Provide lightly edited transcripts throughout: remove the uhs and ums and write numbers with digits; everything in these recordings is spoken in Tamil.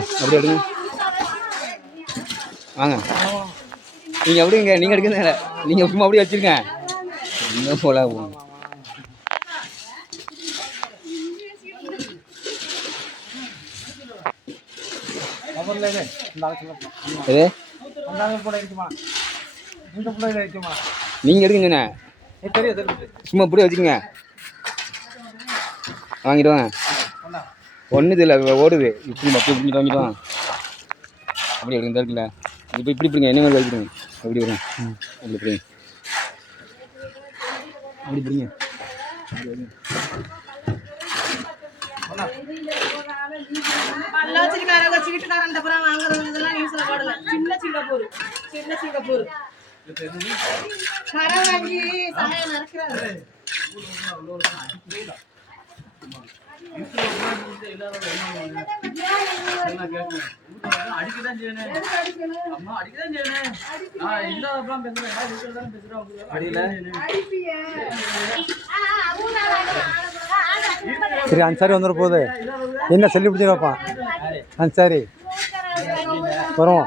அப்படி எடுங்க வாங்க. நீங்கள் எப்படிங்க நீங்கள் எடுக்குங்க, நீங்கள் சும்மா அப்படியே வச்சுருங்க. இன்னும் போல நீங்கள் எடுக்குங்கண்ணே, சும்மா அப்படியே வச்சுக்கோங்க. வாங்கிட்டு வாங்க. ஒன்றுது இல்லை, ஓடுது. இப்படி மட்டும் இப்படி வாங்கிட்டு வாங்க. அப்படி எடுங்க, இருக்குல்ல. இப்போ இப்படி பிடிங்க, என்ன மாதிரி வைக்கிடுங்க. எப்படி வரும்? அப்படி பிடிங்க, அப்படி பிடிங்க. சரி அன்சாரி வந்துட போகுது. என்ன சொல்லி பிடிச்சிருப்பா அன்சாரி வரும்.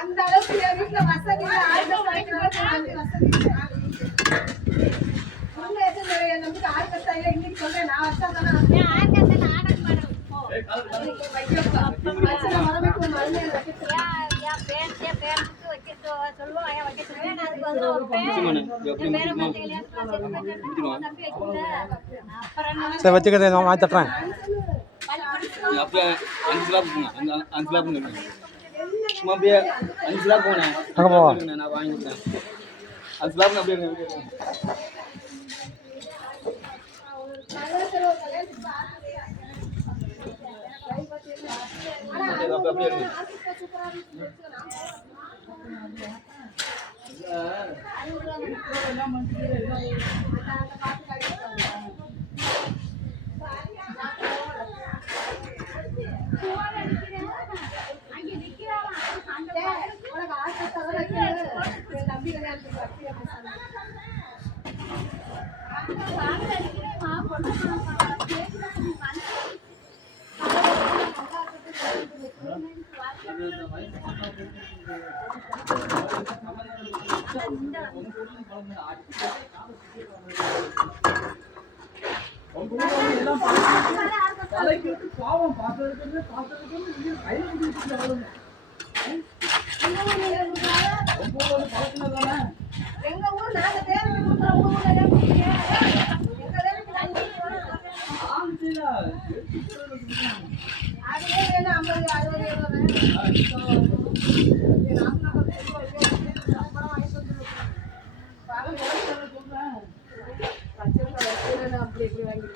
அந்த அளவுக்கு வீட்டுல வசதி நம்பிக்கை ஆர்கஸ்ட்ரா இன்னைக்கு சொல்றேன். நான் வச்சா தானே சரி வச்சுக்கிட்டு நான் மாற்றிட்றேன். அப்படியே 5 கிலோ போங்க, 5 கிலோ போங்க. சும்மா அப்படியே 5 கிலோ போனேன். அங்கே போவோம். நான் வாங்கி கொடுத்தேன். 5 கிலோ அப்படியே எங்க ஊர் நாங்க தேவை அதுவே வேணும் 50 60 அப்படி எப்படி வாங்கி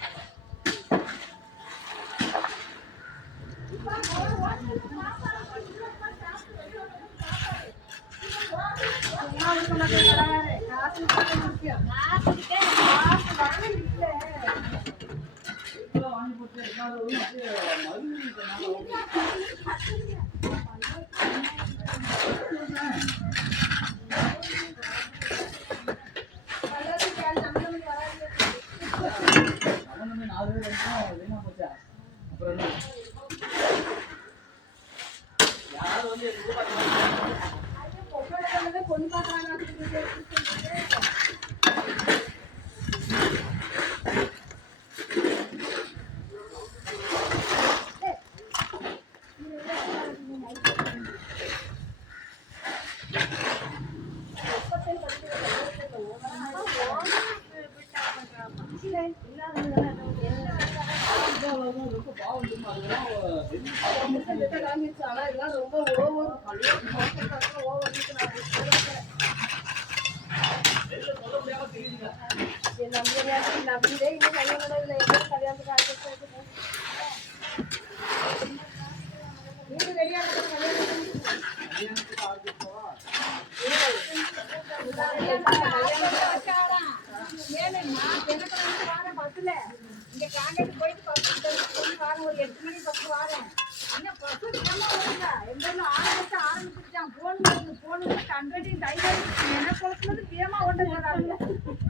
பொண்ணு பார்க்கறாங்க.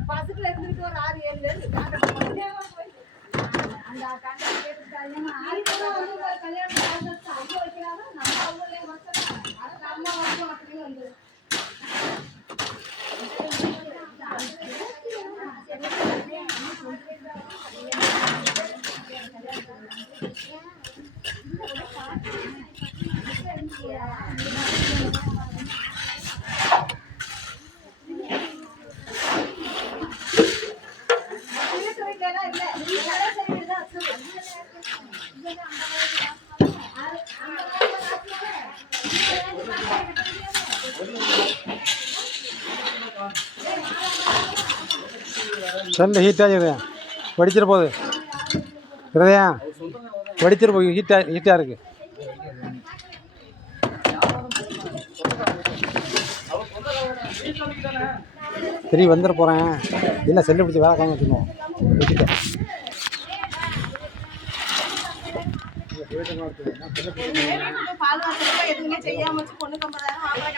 பஸ்ல இருந்துட்டு ஒரு 6-7 அந்த செல்லு ஹீட்டாக இருக்குது, வெடிச்சிட போகுது. இருதையா வெடிச்சிட போகுது, ஹீட்டாக இருக்குது. சரி வந்துட போகிறேன். இல்லை செல்லு பிடிச்சி வேலை காம வச்சுக்கணும். வச்சுட்டேன். பாதுகாப்பு எதுவுமே செய்யாம வச்சு பொண்ணு 50,000